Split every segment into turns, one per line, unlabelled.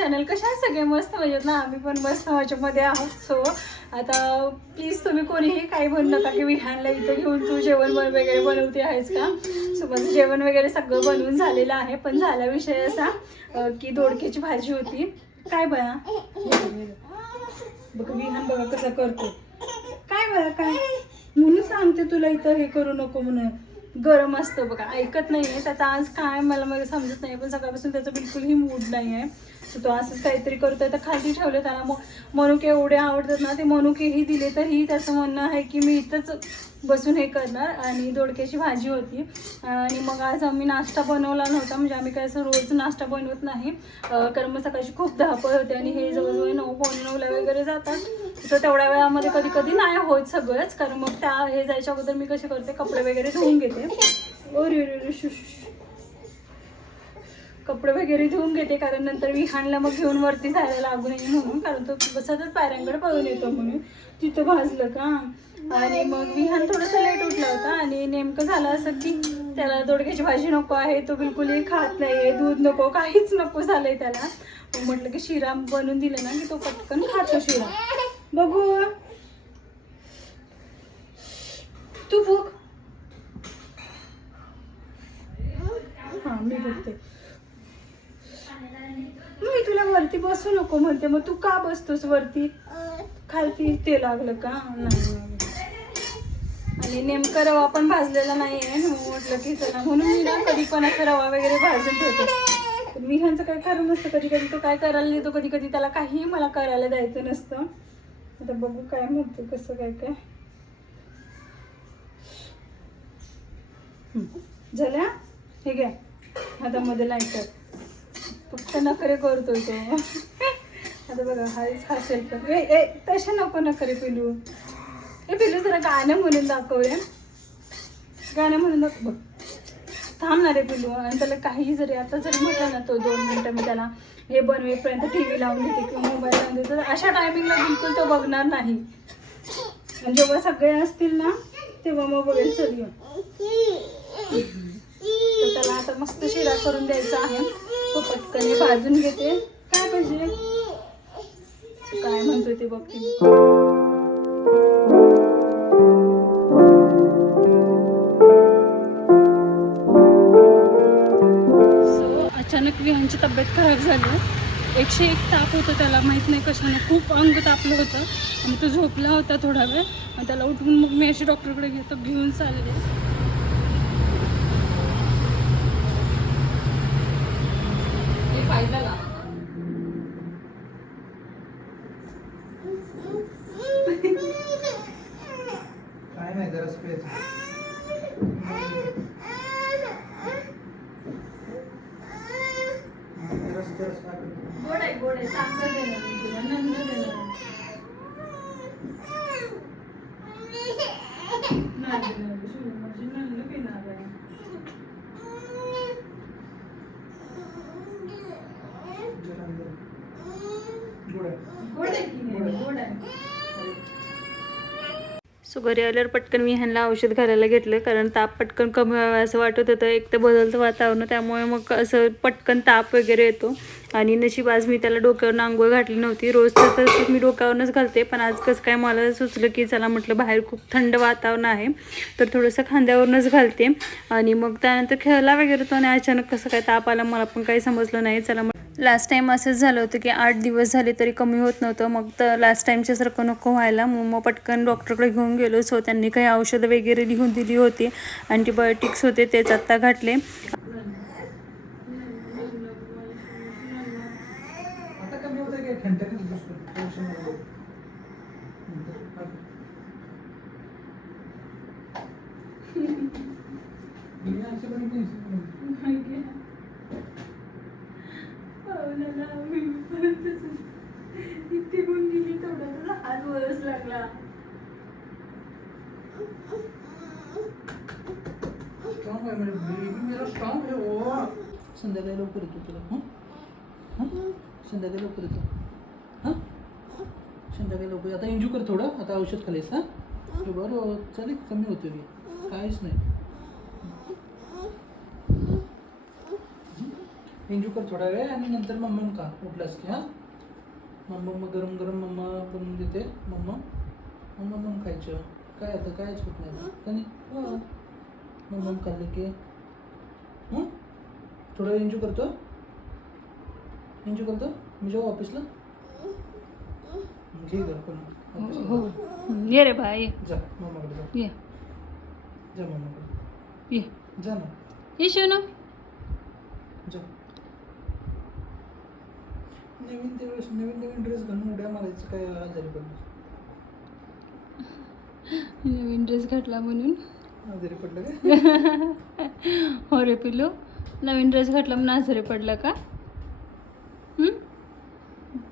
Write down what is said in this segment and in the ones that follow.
Channel कशा सगळे? मस्त मजेत ना आम्ही पण मस्त मजेमध्ये आहोत. सो आता प्लीज तुम्ही कोणीही काही म्हणू नका की विहानला इथं घेऊन तू जेवण बन- वगैरे बनवते आहेस का? सो माझं जेवण वगैरे सगळं बनवून झालेलं आहे. पण झाला विषय असा की दोडक्याची भाजी होती. काय बघा बघ विहान बघा कसं करतो. काय बघा काय? म्हणून सांगते तुला इथं हे करू नको म्हणून. गरम असतं बघा. ऐकत नाहीये. त्याचा आज काय मला मला समजत नाही पण सकाळपासून त्याचा बिलकुलही मूड नाही आहे सो तो असंच काहीतरी करतोय तर खाली ठेवले त्याला. मग मनुके एवढे आवडतात ना ते मनुकेही दिले तरी त्याचं म्हणणं आहे की मी इथंच बसून हे करणार आणि दोडक्याची भाजी होती. आणि मग आज आम्ही नाश्ता बनवला नव्हता म्हणजे आम्ही काय असं रोज नाश्ता बनवत नाही. कारण मग सकाळची खूप धापळ होते आणि हे जवळजवळ नऊ पावणे नऊला वगैरे जातात. तर तेवढ्या वेळामध्ये कधी कधी नाही होत सगळंच कारण मग त्या हे जायच्या अगोदर मी कसे करते कपडे वगैरे धुवून घेते. ओरे शुश कपडे वगैरे धुवून घेते कारण नंतर विहानला मग घेऊन वरती जायला लागू नये म्हणून कारण तो सतत पायऱ्यांकडे पळून येतो म्हणून. तिथं भाजलं का? आणि मग विहान थोडंसं लेट उठला होता आणि नेमकं झालं असं की त्याला दोडक्याची भाजी नको आहे तो बिलकुलही खात नाहीये दूध नको काहीच नको झालंय त्याला. मग म्हटलं की शिरा बनवून दिलं ना की तो पटकन खातो शिरा. बघू. तू भूक हा मी बघते मी तुला बसू नको म्हणते. मग तू का बसतोस वरती? खालती ते लागलं का? नाही आणि नेमका रवा पण भाजलेला नाही आहे म्हटलं की चला. म्हणून मी ना कधी पण असं रवा वगैरे भाजून ठेवते. मी ह्यांचं काय कारण नसतं कधी कधी तो काय करायला येतो कधी कधी त्याला काही मला करायला द्यायचं नसतं. आता बघू काय म्हणतो कसं काय काय. झाल्या हे घ्या. हातामध्ये लायटर फक्त नखरे करतोय तो. आता बघा हाच हसेल पण ए ए तशा नको नखरे पिलू. ए पिलू जरा गाणं म्हणून दाखवूया गाणं म्हणून दाखव. बघ. थांबणार आहे पिलू. आणि त्याला काही जरी आता जरी म्हटलं ना तो दोन मिनटं मी त्याला हे बनवेपर्यंत टी व्ही लावून देते किंवा मोबाईल लावून देते तर अशा टायमिंगला बिलकुल तो बघणार नाही. आणि जेव्हा सगळे असतील ना तेव्हा मग बघेल चल येऊन त्याला आता मस्त शिरा करून द्यायचा आहे. तो पटकन भाजून घेते. काय पाहिजे? काय म्हणतो ते बघते सो अचानक विहांची तब्येत खराब झाली. एकशे एक ताप होतं त्याला माहीत नाही कशानं. खूप अंग तापलं होतं. आणि तो झोपला होता थोडा वेळ. आणि त्याला उठवून मग मी अशी डॉक्टरकडे घेतो घेऊन चालले
काय नाही जरा स्पेस
गोड आहे गोड आहे साखर देणार मी तुला नंद देणार नाही देणार शिव, माझी नंद पिणार आहे गोड आहे की नाही गोड आहे सो घरी आल्यावर पटकन मी ह्यांना औषध घालायला घेतलं. कारण ताप पटकन कमी व्हावा असं वाटत होतं. एक तर बदलतं वातावरण त्यामुळे मग असं पटकन ताप वगैरे येतो. आणि नशीब आज मी त्याला डोक्यावरून आंघोळ घातली नव्हती. रोज तर मी डोक्यावरूनच घालते. पण आज कसं काय मला सुचलं की चला म्हटलं बाहेर खूप थंड वातावरण आहे. तर थोडंसं खांद्यावरूनच घालते. आणि मग त्यानंतर खेळला वगैरे तो आणि अचानक कसं काय ताप आला मला पण काही समजलं नाही. चला लास्ट टाईम असंच झालं होतं की आठ दिवस झाले तरी कमी होत नव्हतं. मग तर लास्ट टाईमच्या सारखं नको व्हायला. मग मग पटकन डॉक्टरकडे घेऊन गेलो. सो त्यांनी काही औषधं वगैरे लिहून दिली होती. अँटीबायोटिक्स होते तेच आत्ता घातले.
आता मी होतं काय घंट्यानेच बसतो टेन्शन नको.
हात वरच लागला.
स्ट्रॉंग आहे म्हणजे breathing आहे ओ. संध्याकाळी लवकर येतो तुला संध्याकाळी लवकर येतो. हां? संध्याकाळी लवकर आता इंजू कर थोडं आता औषध खालीस हां? बरं हो. चालेल कमी होतो की काहीच नाही. एन्जॉय कर थोडा वेळ आणि नंतर मम्मा खा उठलास की हां? मम्मा मग गरम गरम मम्मा बनवून देते. मम्मा मम्मा मग खायचं. काय आता कायच होत नाही? का नाही? हो. मम्मा खाल्लं की. हं? थोडा वेळ एन्जॉय करतो? एन्जॉय करतो? मी जाऊ ऑफिसला? घे घर पण.
हो. ये रे बाय ये
जा मम्माकडे जा.
ये.
जा मम्माकडे.
ये.
जा ना.
ये शिवना.
जा. नवीन दिवस नवीन नवीन ड्रेस घालून उड्या मारायचं काय आजारी पडलं
नवीन ड्रेस घातला म्हणून?
आजारी पडलं काय
हो रे पिलू नवीन ड्रेस घातला म्हणून आजारी पडलं का?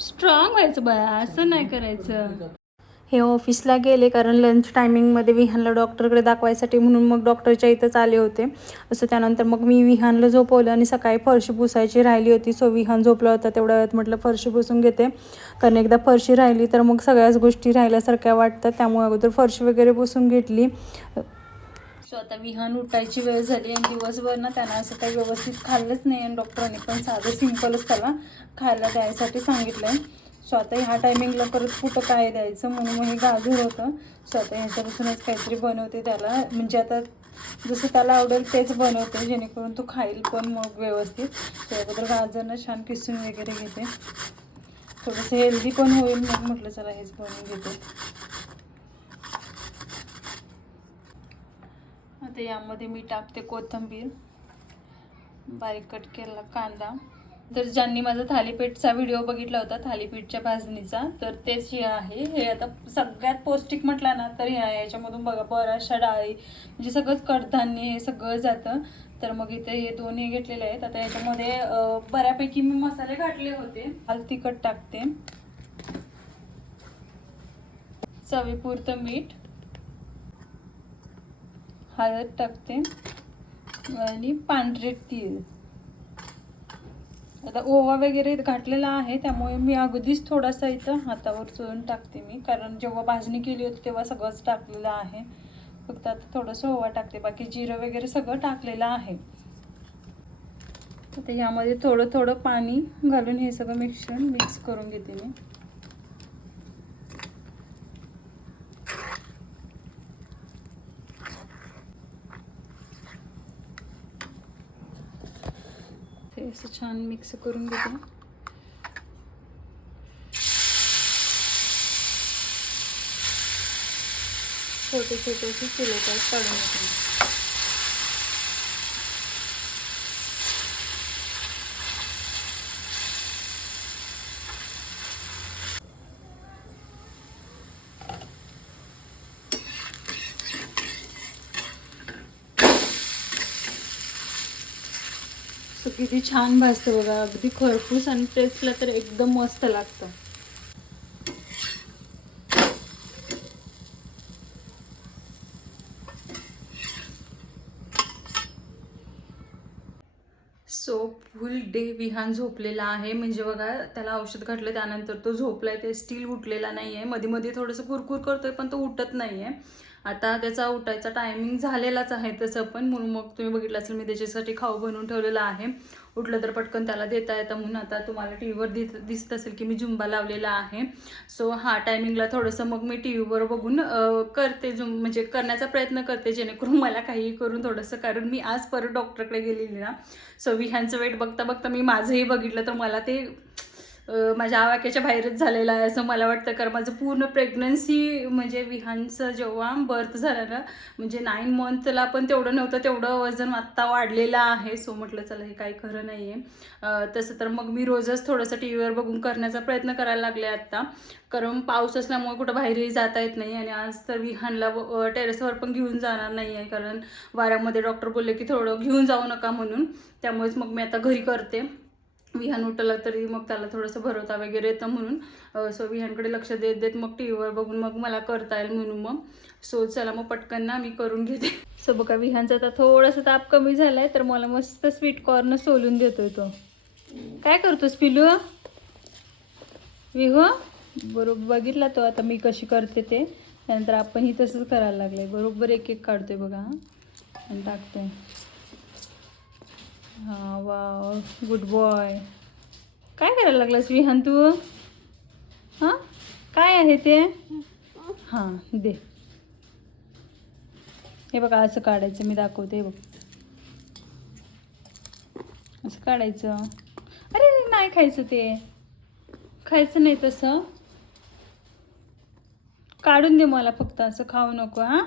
स्ट्रॉंग व्हायचं बाया असं नाही करायचं. हे ऑफिसला गेले कारण लंच टायमिंगमध्ये विहानला डॉक्टरकडे दाखवायसाठी म्हणून मग डॉक्टरच्या इथंच आले होते. असं त्यानंतर मग मी विहानला झोपवलं आणि सकाळी फरशी पुसायची राहिली होती. सो विहान झोपला होता तेवढ्या वेळात म्हटलं फरशी पुसून घेते. कारण एकदा फरशी राहिली तर मग सगळ्याच गोष्टी राहिल्यासारख्या वाटतात. त्यामुळे अगोदर फरशी वगैरे पुसून घेतली. सो आता विहान उठायची वेळ झाली आणि दिवसभर ना त्यांना असं काही व्यवस्थित खाल्लंच नाही आणि डॉक्टरांनी पण साधं सिम्पलच त्याला खायला द्यायसाठी सांगितलं आहे सो आता ह्या टायमिंगला परत कुठं काय द्यायचं म्हणून मग हे गाजर होतं. सो आता ह्याच्यापासूनच काहीतरी बनवते त्याला. म्हणजे आता जसं त्याला आवडेल तेच बनवते जेणेकरून तो खाईल पण मग व्यवस्थित. त्याबद्दल गाजरनं छान किसून वगैरे घेते. थोडंसं हेल्दी पण होईल मग म्हटलं चला हेच बनवून घेते. आता यामध्ये मी टाकते कोथिंबीर. बारीक कट केलेला कांदा. तर ज्यांनी माझा थालीपीठचा व्हिडिओ बघितला होता थालीपीठच्या भाजणीचा तर तेच हे आहे. हे आता सगळ्यात पौष्टिक म्हटलं ना तर हे याच्यामधून बघा बऱ्याचशा डाळी म्हणजे सगळंच कडधान्य हे सगळं जातं. तर मग इथे हे दोन्ही घेतलेले आहेत. आता याच्यामध्ये बऱ्यापैकी मी मसाले घातले होते. लाल तिखट टाकते. चवीपुरतं मीठ. हळद टाकते. आणि पांढरे तीळ. आता ओवा वगैरे घातलेला आहे त्यामुळे मी अगदीच थोडासा इथं हातावर चोळून टाकते मी. कारण जेव्हा भाजणी केली होती तेव्हा सगळंच टाकलेलं आहे. फक्त आता थोडंसं ओवा टाकते. बाकी जिरं वगैरे सगळं टाकलेलं आहे. आता ह्यामध्ये थोडं थोडं पाणी घालून हे सगळं मिश्रण मिक्स करून घेते मी ते असं छान मिक्स करून घेते. छोटे छोटे असे चिलोटात काढून घेते सो किती छान भाजतं बघा. अगदी खरपूस आणि टेस्टला तर एकदम मस्त लागतं. सो फुल डे विहान झोपलेला आहे. म्हणजे बघा त्याला औषध घातलं त्यानंतर तो झोपला आहे ते स्टील उठलेला नाही आहे मध्ये मध्ये थोडंसं कुरकुर करतोय पण तो उठत नाही आहे आता त्याचा उठायचा टायमिंग झालेलाच आहे तसं पण. म्हणून मग तुम्ही बघितलं असेल मी त्याच्यासाठी खाऊ बनवून ठेवलेला आहे. उठलं तर पटकन त्याला देता येतं. म्हणून आता तुम्हाला टी व्हीवर दिस दिसत असेल की मी जुंबा लावलेला आहे. सो हा टायमिंगला थोडंसं मग मी टी व्हीवर बघून करते जुम म्हणजे करण्याचा प्रयत्न करते जेणेकरून मला काहीही करून थोडंसं कारण मी आज परत डॉक्टरकडे गेलेली ना. सो विहांचं वेट बघता बघता मी माझंही बघितलं तर मला ते माझ्या आवाक्याच्या बाहेरच झालेलं आहे असं मला वाटतं. कारण माझं पूर्ण प्रेग्नन्सी म्हणजे विहानचं जेव्हा बर्थ झालं ना म्हणजे नाईन मंथला पण तेवढं नव्हतं तेवढं वजन आत्ता वाढलेलं आहे. सो म्हटलं चला हे काही खरं नाही आहे तसं तर मग मी रोजच थोडंसं टी व्हीवर बघून करण्याचा प्रयत्न करायला लागले आत्ता. कारण पाऊस असल्यामुळे कुठं बाहेरही जाता येत नाही आणि आज तर विहानला टेरेसवर पण घेऊन जाणार नाही आहे कारण वाऱ्यामध्ये डॉक्टर बोलले की थोडं घेऊन जाऊ नका म्हणून. त्यामुळेच मग मी आता घरी करते. विहान उठलं तरी मग त्याला थोडंसं भरवता वगैरे येतं म्हणून. सो विहानकडे लक्ष देत देत मग टी व्हीवर बघून मग मला करता येईल म्हणून मग. सो चला मग पटकन ना मी करून घेते. सो बघा विहानचा आता थोडासा ताप कमी झालाय तर मला मस्त स्वीट कॉर्न सोलून देतोय तो. काय करतोस पिलू? विहो? बरोबर बघितला तो आता मी कशी करते ते. त्यानंतर आपणही तसंच करायला लागले बरोबर एक एक काढतोय बघा आणि टाकतोय. हा वा गुड बॉय काय करायला लागलास विहान तू? हां? काय आहे ते? हां दे. हे बघा असं काढायचं मी दाखवते बघ. असं काढायचं. अरे नाही खायचं ते. खायचं नाही तसं. काढून दे मला फक्त असं खाऊ नको हां?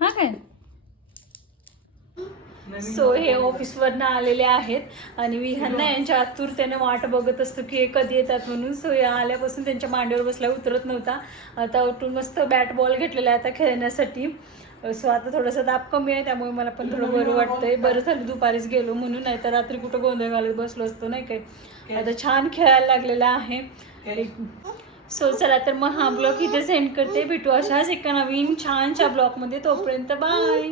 हां काय? सो हे ऑफिसवरनं आलेले आहेत. आणि विहांना यांच्या आतुरतेने वाट बघत असतो की हे कधी येतात म्हणून. सो या आल्यापासून त्यांच्या मांडीवर बसला उतरत नव्हता. आता उठून मस्त बॅट बॉल घेतलेला आहे आता खेळण्यासाठी. सो आता थोडासा दाब कमी आहे त्यामुळे मला पण थोडं बरं वाटतंय. बरं झालं दुपारीच गेलो म्हणून नाही तर रात्री कुठं गोंधळ घालत बसलो असतो नाही काय आता छान खेळायला लागलेला आहे. सो चला तर मग हा ब्लॉग इथे सेंड करते. भेटू अशाच एका नवीन छानशा ब्लॉगमध्ये. तोपर्यंत बाय